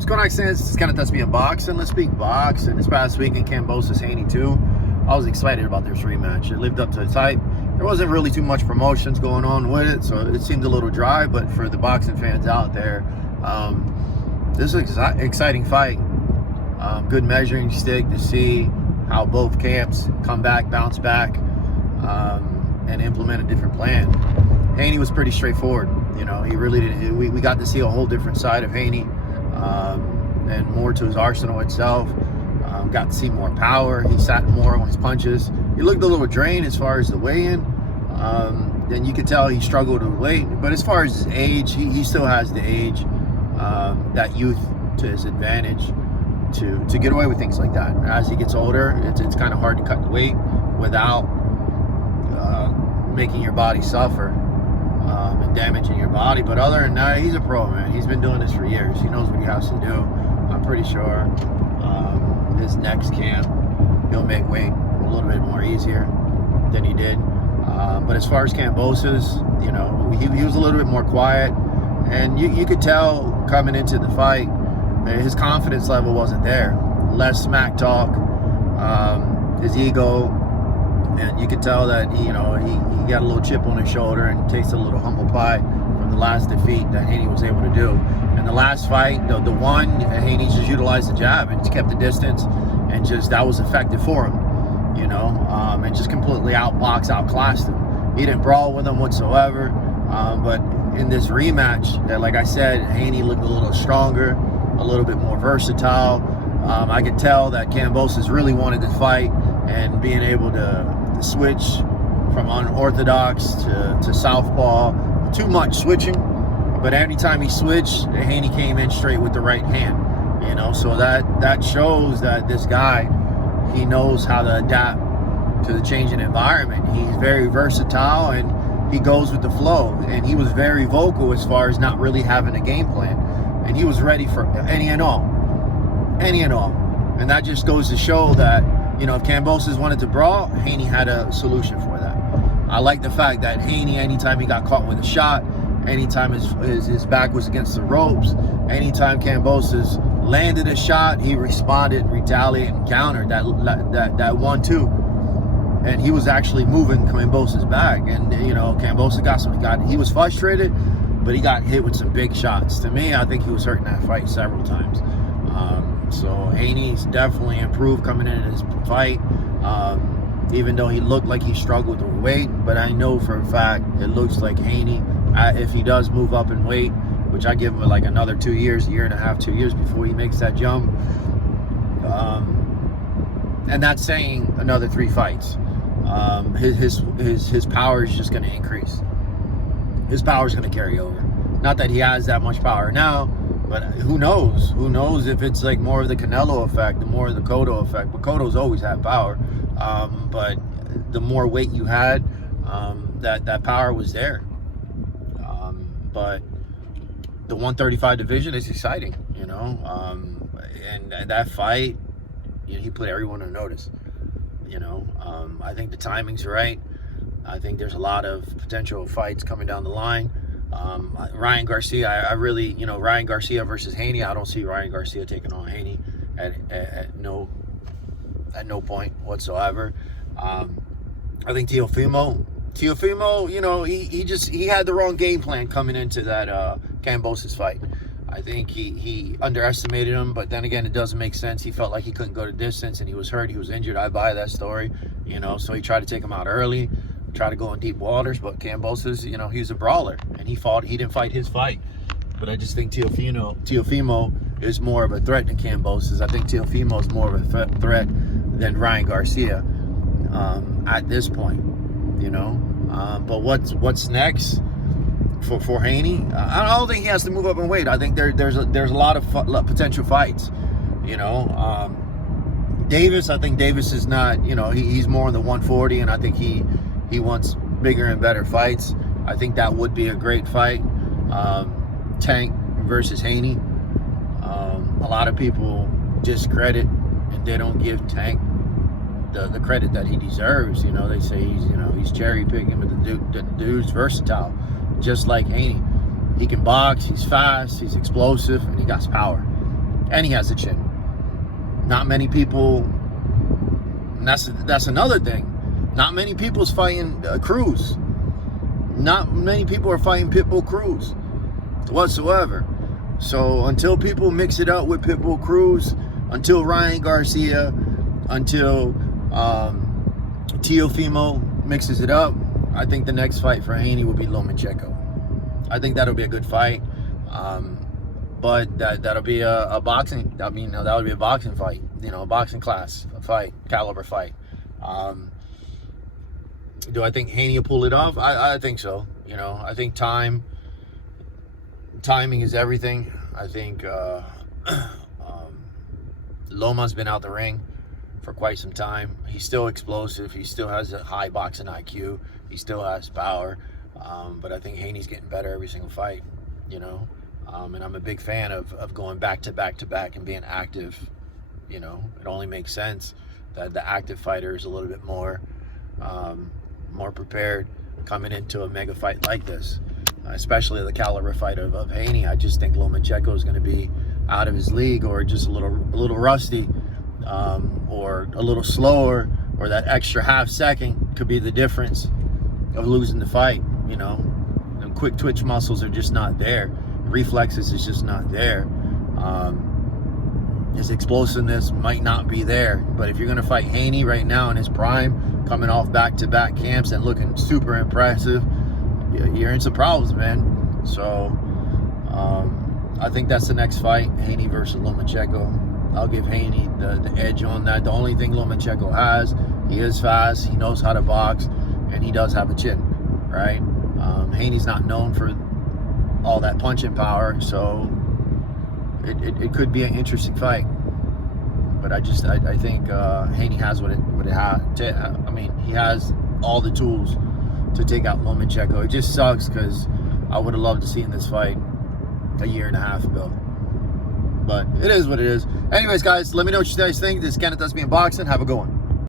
What's going on, Kenneth? It's Kenneth, SBM Boxing. Let's speak boxing. This past weekend, Kambosos, Haney 2. I was excited about this rematch. It lived up to the hype. There wasn't really too much promotions going on with it, so it seemed a little dry. But for the boxing fans out there, this is an exciting fight. Good measuring stick to see how both camps come back, bounce back, and implement a different plan. Haney was pretty straightforward. You know, he really did. We got to see a whole different side of Haney, and more to his arsenal itself. Got to see more power. He sat more on his punches. He looked a little drained as far as the weigh-in. Then you could tell he struggled with weight. But as far as his age, he still has the age, that youth to his advantage to get away with things like that. As he gets older, it's kind of hard to cut the weight without making your body suffer and damaging your body. But other than that, he's a pro, man. He's been doing this for years. He knows what he has to do. I'm pretty sure his next camp, he'll make weight a little bit more easier than he did. But as far as Kambosos, you know, he was a little bit more quiet. And you could tell coming into the fight, his confidence level wasn't there. Less smack talk, his ego, and you could tell that he got a little chip on his shoulder and tasted a little humble pie from the last defeat that Haney was able to do. In the last fight, the one, Haney just utilized the jab and just kept the distance, and just that was effective for him, you know, and just completely outclassed him. He didn't brawl with him whatsoever, but in this rematch, like I said, Haney looked a little stronger, a little bit more versatile. I could tell that Kambosos really wanted to fight, and being able to switch from unorthodox to southpaw, too much switching. But anytime he switched, Haney came in straight with the right hand, you know. So that shows that this guy, he knows how to adapt to the changing environment. He's very versatile and he goes with the flow. And he was very vocal as far as not really having a game plan. And he was ready for any and all. And that just goes to show that, you know, if Kambosos wanted to brawl, Haney had a solution for that. I like the fact that Haney, anytime he got caught with a shot, anytime his back was against the ropes, anytime Kambosos landed a shot, he responded, retaliated, and countered that 1-2. And he was actually moving Kambosos back. And, you know, Kambosos he was frustrated, but he got hit with some big shots. To me, I think he was hurting that fight several times. So Haney's definitely improved coming into this fight, even though he looked like he struggled with weight. But I know for a fact it looks like Haney, if he does move up in weight, which I give him like another 2 years, a year and a half, 2 years before he makes that jump, and that's saying another 3 fights, his power is just going to increase. His power is going to carry over. Not that he has that much power now, but who knows? Who knows if it's like more of the Canelo effect, the more of the Cotto effect. But Cotto's always had power. But the more weight you had, that power was there. But the 135 division is exciting, you know. And that fight, you know, he put everyone on notice. You know, I think the timing's right. I think there's a lot of potential fights coming down the line. Ryan Garcia, I really, you know, Ryan Garcia versus Haney, I don't see Ryan Garcia taking on Haney at no point whatsoever. I think Teofimo, you know, he had the wrong game plan coming into that Kambosos fight. I think he underestimated him, but then again, it doesn't make sense. He felt like he couldn't go the distance, and he was hurt, he was injured. I buy that story, you know, so he tried to take him out early, try to go in deep waters. But Kambosos, you know, he's a brawler, and he didn't fight his fight. But I just think Teofimo is more of a threat than Kambosos. I think Teofimo is more of a threat than Ryan Garcia at this point, you know. But what's next for Haney? I don't think he has to move up in weight. I think there's a lot of potential fights, you know. Davis, I think Davis is not, you know, he's more in the 140, and I think he wants bigger and better fights. I think that would be a great fight. Tank versus Haney. A lot of people discredit, and they don't give Tank the credit that he deserves. You know, they say he's cherry picking, but the dude's versatile, just like Haney. He can box, he's fast, he's explosive, and he got power. and he has a chin. Not many people, and that's another thing. Not many people's fighting Cruz. Not many people are fighting Pitbull Cruz whatsoever. So until people mix it up with Pitbull Cruz, until Ryan Garcia, until Teofimo mixes it up, I think the next fight for Haney will be Lomachenko. I think that'll be a good fight. But that'll be a boxing. I mean, that would be a boxing fight. You know, a boxing class, a fight, caliber fight. Do I think Haney will pull it off? I think so. You know, I think timing is everything. I think Loma's been out the ring for quite some time. He's still explosive. He still has a high boxing IQ. He still has power. But I think Haney's getting better every single fight. You know. And I'm a big fan of going back to back to back and being active. You know, it only makes sense that the active fighter is a little bit more prepared coming into a mega fight like this, especially the caliber fight of Haney. I just think Lomachenko is going to be out of his league, or just a little rusty, or a little slower, or that extra half second could be the difference of losing the fight. You know, and quick twitch muscles are just not there. Reflexes is just not there. His explosiveness might not be there. But if you're going to fight Haney right now in his prime, coming off back-to-back camps and looking super impressive, you're in some problems, man. So I think that's the next fight, Haney versus Lomachenko. I'll give Haney the edge on that. The only thing Lomachenko has, he is fast, he knows how to box, and he does have a chin, right? Haney's not known for all that punching power, so it could be an interesting fight. But I think Haney has what it has. I mean, he has all the tools to take out Lomachenko. It just sucks because I would have loved to see this fight a year and a half ago. But it is what it is. Anyways, guys, let me know what you guys think. This is Kenneth, SBM Boxing. Have a good one.